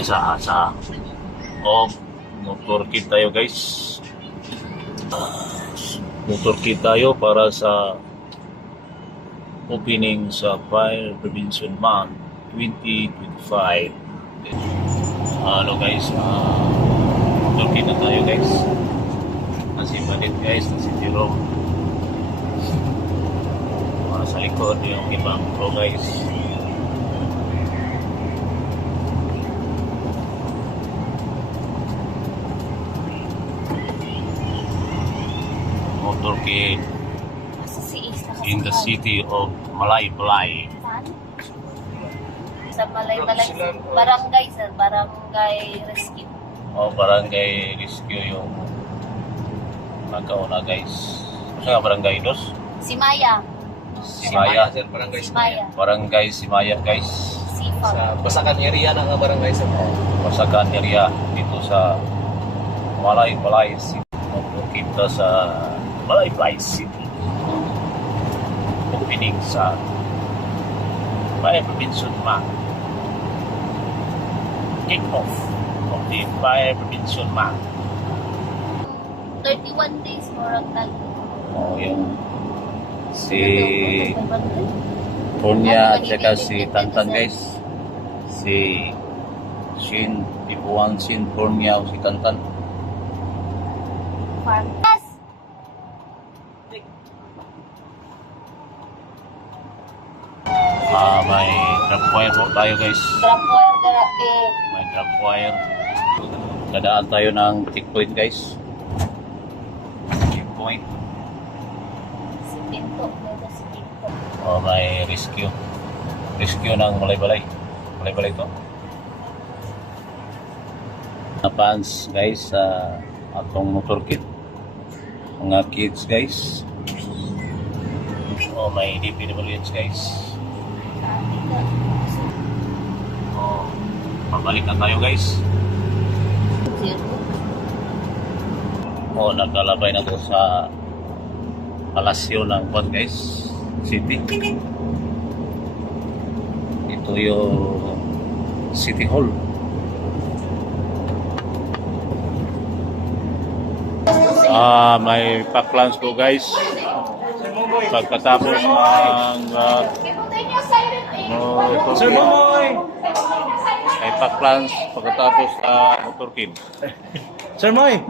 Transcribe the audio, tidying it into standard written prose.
sa motorkid tayo guys. Motorkid tayo para sa opening sa Fire Prevention Month 2025. Hello guys, motorkid na tayo guys. Nasi Balit guys, nasi Jerome. Sa likod yung ibang pro guys. Motorkid in the city of Malaybalay. Sa Malaybalay, barangay sir, barangay rescue. Barangay rescue yung nagkauna guys. Kasi nga barangay dos? Simaya. Simaya. Barangay Simaya. Barangay Simaya guys. Sipag. Sa Basakan area na nga barangay sa Basakan area dito sa Malaybalay City. Kita sa Malaybalay City. Opening sa Fire Prevention Month. Kick off of the Fire Prevention Month. 31 days more ang tag. Yung si Tonya at saka si Tantan guys. Si Shin, Tipuan Shin, Tonya o si Tantan. Farm. May drop wire po tayo guys. Drop wire grabe. May drop wire. Dadaan tayo ng checkpoint guys. Checkpoint. Si Pinto. Si Pinto. May rescue. Rescue ng Malaybalay. Malaybalay to. Fans guys sa atong motorkid. Mga kids guys. May DPWH guys. Pabalik na tayo guys. Nagkalabay na to sa palasyo ng Bot guys City. Ito yung City Hall. May pack-lunch po guys. Pagkatapos ng Sir Momoy! may pack-lunch pagkatapos motorkid. Sir Moy!